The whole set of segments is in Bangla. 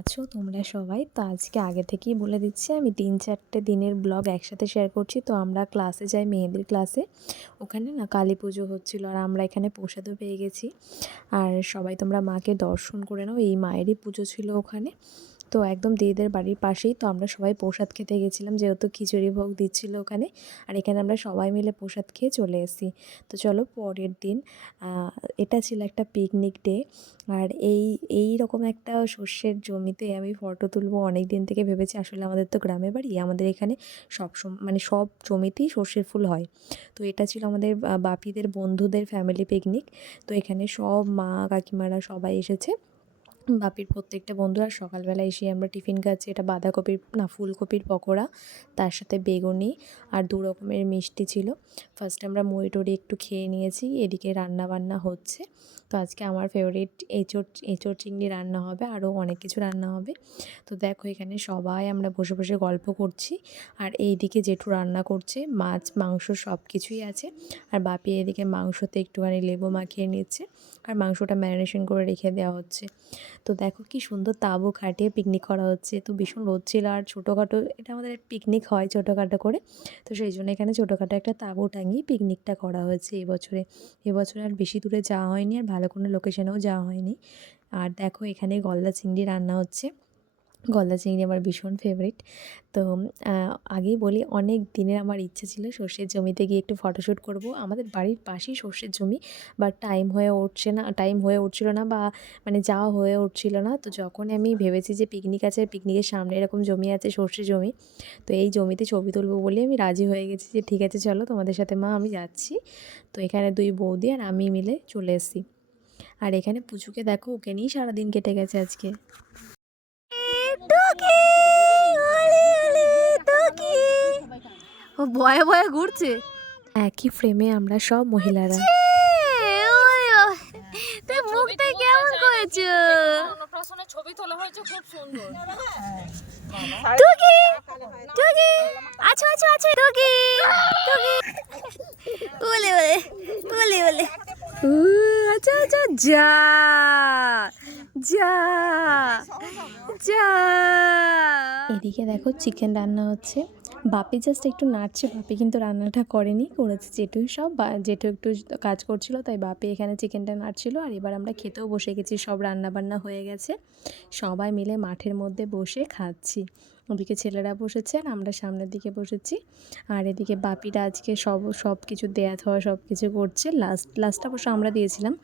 আছো? তোমরা সবাই? তো আজকে আগে থেকেই বলে দিচ্ছি, আমি তিন চারটে দিনের ব্লগ একসাথে শেয়ার করছি। তো আমরা ক্লাসে যাই মেয়েদের ক্লাসে ওখানে না কালী পুজো হচ্ছিল আর আমরা এখানে প্রসাদও পেয়ে গেছি। আর সবাই তোমরা মাকে দর্শন করে নাও, এই মায়েরই পুজো ছিল ওখানে। তো একদম দিদিদের বাড়ির পাশেই তো আমরা সবাই প্রসাদ খেতে গেছিলাম, যেহেতু খিচুড়ি ভোগ দিচ্ছিল ওখানে। আর এখানে আমরা সবাই মিলে প্রসাদ খেয়ে চলে এসেছি। তো চলো পরের দিন এটা ছিল একটা পিকনিক ডে আর এই এই রকম একটা শস্যের জমিতে আমি ফটো তুলবো অনেক দিন থেকে ভেবেছি, আসলে আমাদের তো গ্রামে বাড়ি, আমাদের এখানে সব মানে সব জমিতেই সর্ষের ফুল হয়। তো এটা ছিল আমাদের বাপিদের বন্ধুদের ফ্যামিলি পিকনিক তো এখানে সব মা কাকিমারা সবাই এসেছে। বাপির প্রত্যেকটা বন্ধুরা সকালবেলা এসে আমরা টিফিন খাচ্ছি। এটা বাঁধাকপির, না, ফুলকপির পকোড়া, তার সাথে বেগুনি আর দু রকমের মিষ্টি ছিল। ফার্স্টে আমরা মুড়ি টুড়ি একটু খেয়ে নিয়েছি, এদিকে রান্না বান্না হচ্ছে। তো আজকে আমার ফেভারিট এঁচোড় এঁচোড় চিংড়ি রান্না হবে, আরও অনেক কিছু রান্না হবে। তো দেখো এখানে সবাই আমরা বসে বসে গল্প করছি, আর এইদিকে জেঠু রান্না করছে, মাছ, মাংস সব কিছুই আছে। আর বাপি এদিকে মাংসতে একটুখানি লেবু মাখিয়ে নিচ্ছে, আর মাংসটা ম্যারিনেশন করে রেখে দেওয়া হচ্ছে। তো দেখো কি সুন্দর তাবু খাটিয়ে পিকনিক করা হচ্ছে। তো ভীষণ রোদ ছিল আর ছোটোখাটো, এটা আমাদের পিকনিক হয় ছোটোখাটো করে। তো সেই জন্য এখানে ছোটোখাটো একটা তাবু টাঙিয়ে পিকনিকটা করা হয়েছে এবছরে এবছরে আর বেশি দূরে যাওয়া হয়নি আর ভালো কোনো লোকেশনেও যাওয়া হয়নি। আর দেখো এখানে গলদা চিংড়ি রান্না হচ্ছে। গলদা চিংড়ি আমার ভীষণ ফেভারিট তো আগেই বলি, অনেক দিনের আমার ইচ্ছে ছিল সর্ষের জমিতে গিয়ে একটু ফটোশ্যুট করব। আমাদের বাড়ির পাশেই সর্ষের জমি বাট টাইম হয়ে উঠছে না টাইম হয়ে উঠছিল না বা মানে যাওয়া হয়ে উঠছিল না। তো যখন আমি ভেবেছি যে পিকনিক আছে পিকনিকের সামনে এরকম জমি আছে সর্ষে জমি, তো এই জমিতে ছবি তুলবো বলে আমি রাজি হয়ে গেছি যে ঠিক আছে, চলো তোমাদের সাথে মা, আমি যাচ্ছি। তো এখানে দুই বৌদি আর আমি মিলে চলে এসেছি। আর এখানে পুচুকে দেখো, ওকে নিয়েই সারাদিন কেটে গেছে আজকে। ও ভয়ে ভয়ে ঘুরছে। একই ফ্রেমে আমরা সব মহিলারা। তুই মুখটা কেমন করেছ? ছবি তোলা হয়েছে খুব সুন্দর। টুকি টুকি আছো আছো আছো টুকি টুকি। ওলে ওলে ওলে ওলে আচ্ছা আচ্ছা যা যা। এদিকে দেখো চিকেন রান্না হচ্ছে। বাপি জাস্ট একটু নাড়ছে, বাপি কিন্তু রান্নাটা করেনি, করেছে জেঠু সব, বা জেঠু একটু কাজ করছিল, তাই বাপি এখানে চিকেনটা নাড়ছিল, আর এবার আমরা খেতেও বসে গেছি, সব রান্না বান্না হয়ে গেছে। সবাই মিলে মাঠের মধ্যে বসে খাচ্ছি। ওদিকে ছেলেরা বসেছে, আর আমরা সামনের দিকে বসেছি। আর এদিকে বাপিরা আজকে সব সব কিছু দেয়া থাওয়া সব কিছু করছে। লাস্ট লাস্টটা অবশ্য আমরা দিয়েছিলাম।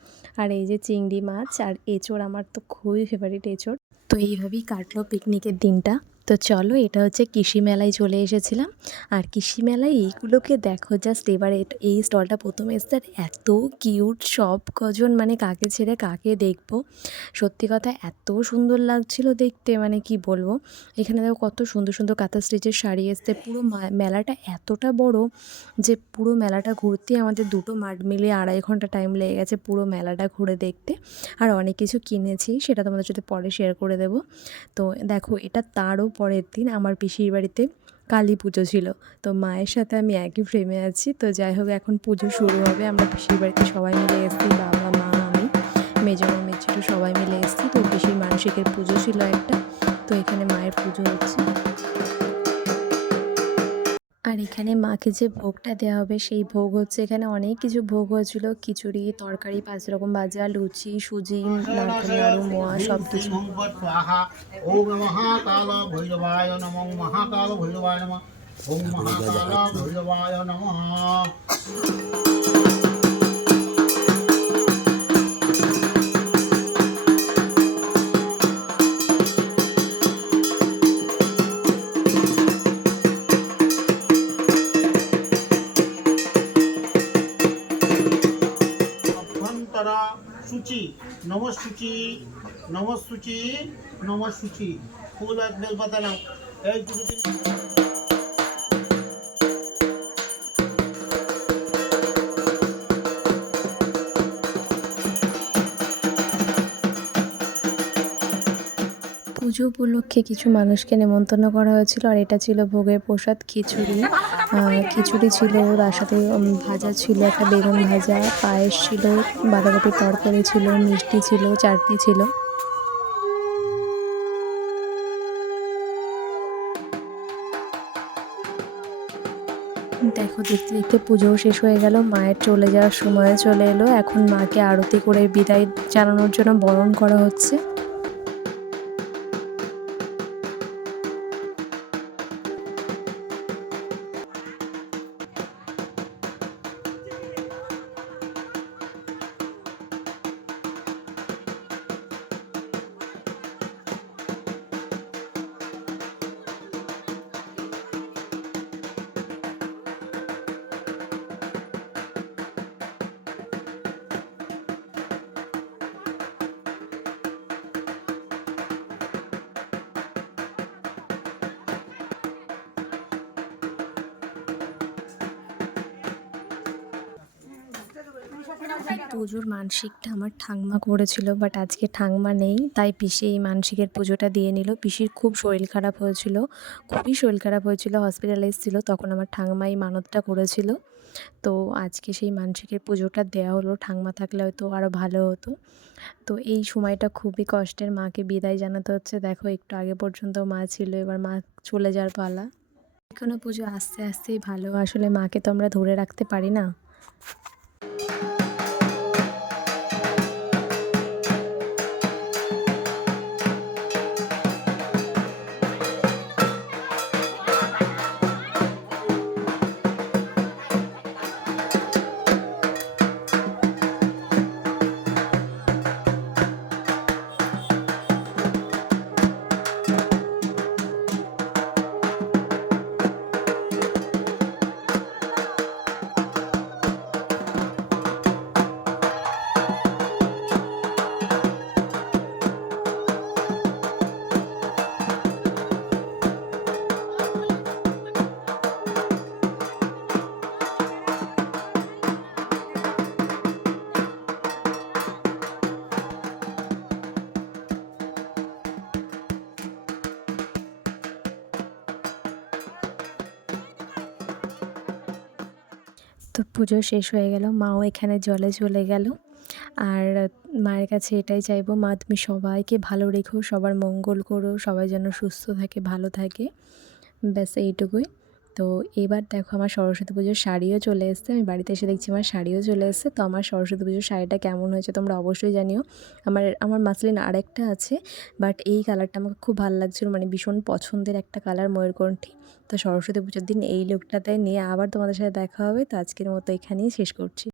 আর এই যে চিংড়ি মাছ আর এঁচোড়, আমার তো খুবই ফেভারিট এঁচোড়। তো এইভাবেই কাটলো পিকনিকের দিনটা। তো চলো এটা হচ্ছে কৃষি মেলায় চলে এসেছিলাম। আর কৃষি মেলায় এইগুলোকে দেখো জাস্ট এবার এই স্টলটা প্রথমে এসছে আর এত কিউট সব কজন মানে কাকে ছেড়ে কাকে দেখব। সত্যি কথা এত সুন্দর লাগছিল দেখতে মানে কি বলব? এখানে দেখো কত সুন্দর সুন্দর কাঁথা স্টিচের শাড়ি এসছে, পুরো মেলাটা এতটা বড় যে পুরো মেলাটা ঘুরতে আমাদের দুটো মাঠ মিলিয়ে আড়াই ঘণ্টা টাইম লেগে গেছে পুরো মেলাটা ঘুরে দেখতে। আর অনেক কিছু কিনেছি, সেটা তোমাদের সাথে পরে শেয়ার করে দেবো। তো দেখো এটা তারও পরের দিন আমার পিসির বাড়িতে কালী পুজো ছিল। তো মায়ের সাথে আমি একই ফ্রেমে আছি। তো যাই হোক, এখন পুজো শুরু হবে। আমরা পিসির বাড়িতে সবাই মিলে এসেছি, বাবা, মা, আমি, মেজো মা মেজো সবাই মিলে এসেছি। তো পিসির মানসিকের পুজো ছিল একটা। তো এখানে মায়ের পুজো হচ্ছে। আর এখানে মাকে যে ভোগটা দেওয়া হবে সেই ভোগ হচ্ছে এখানে অনেক কিছু ভোগ হয়েছিল খিচুড়ি তরকারি পাঁচ রকম ভাজা লুচি সুজি মোয়া সব কিছু মহাকাল ভৈরবায় নম ভৈরবায় নম সূচি নমঃসূচি নমঃসূচি নমঃসূচি ফুল আর বেলপাতা নাও। এই দুটো পুজো উপলক্ষে কিছু মানুষকে নেমন্তন্ন করা হয়েছিল, আর এটা ছিল ভোগের প্রসাদ, খিচুড়ি। খিচুড়ি ছিল, তার সাথে ভাজা ছিল, একটা বেগুন ভাজা, পায়েস ছিল, বাঁধাকপি তরকারি ছিল, মিষ্টি ছিল, চাটনি ছিল। দেখো, দেখতে দেখতে পুজোও শেষ হয়ে গেল, মায়ের চলে যাওয়ার সময় চলে এলো, এখন মাকে আরতি করে বিদায় জানানোর জন্য বরণ করা হচ্ছে। পুজোর মানসিকটা আমার ঠাংমা করেছিল বাট আজকে ঠাংমা নেই, তাই পিসি এই মানসিকের পুজোটা দিয়ে নিল। পিসির খুব শরীর খারাপ হয়েছিল, খুবই শরীর খারাপ হয়েছিল হসপিটালে এসেছিল, তখন আমার ঠাংমা এই মানতটা করেছিল। তো আজকে সেই মানসিকের পুজোটা দেওয়া হলো ঠাংমা থাকলে হয়তো আরও ভালো হতো। তো এই সময়টা খুবই কষ্টের, মাকে বিদায় জানাতে হচ্ছে, দেখো একটু আগে পর্যন্ত মা ছিল, এবার মা চলে যাওয়ার পালা। কোনো পুজো আস্তে আস্তেই ভালো, আসলে মাকে তো আমরা ধরে রাখতে পারি না। তো পুজো শেষ হয়ে গেল, মাও এখানে জলে চলে গেল। আর মায়ের কাছে এটাই চাইব, মা তুমি সবাইকে ভালো রেখো, সবার মঙ্গল করো, সবাই যেন সুস্থ থাকে, ভালো থাকে। ব্যাস, এইটুকুই। তো এবার দেখো আমার সরস্বতী পুজোর শাড়িও চলে এসছে। আমি বাড়িতে এসে দেখছি আমার শাড়িও চলে এসছে। তো আমার সরস্বতী পুজোর শাড়িটা কেমন হয়েছে তোমরা অবশ্যই জানিও। আমার আমার মাসলিন আরেকটা আছে বাট এই কালারটা আমাকে খুব ভালো লাগছিল মানে ভীষণ পছন্দের একটা কালার ময়ূরকণ্ঠী। তো সরস্বতী পুজোর দিন এই লুকটাতে নিয়ে আবার তোমাদের সাথে দেখা হবে। তো আজকের মতো এখানেই শেষ করছি।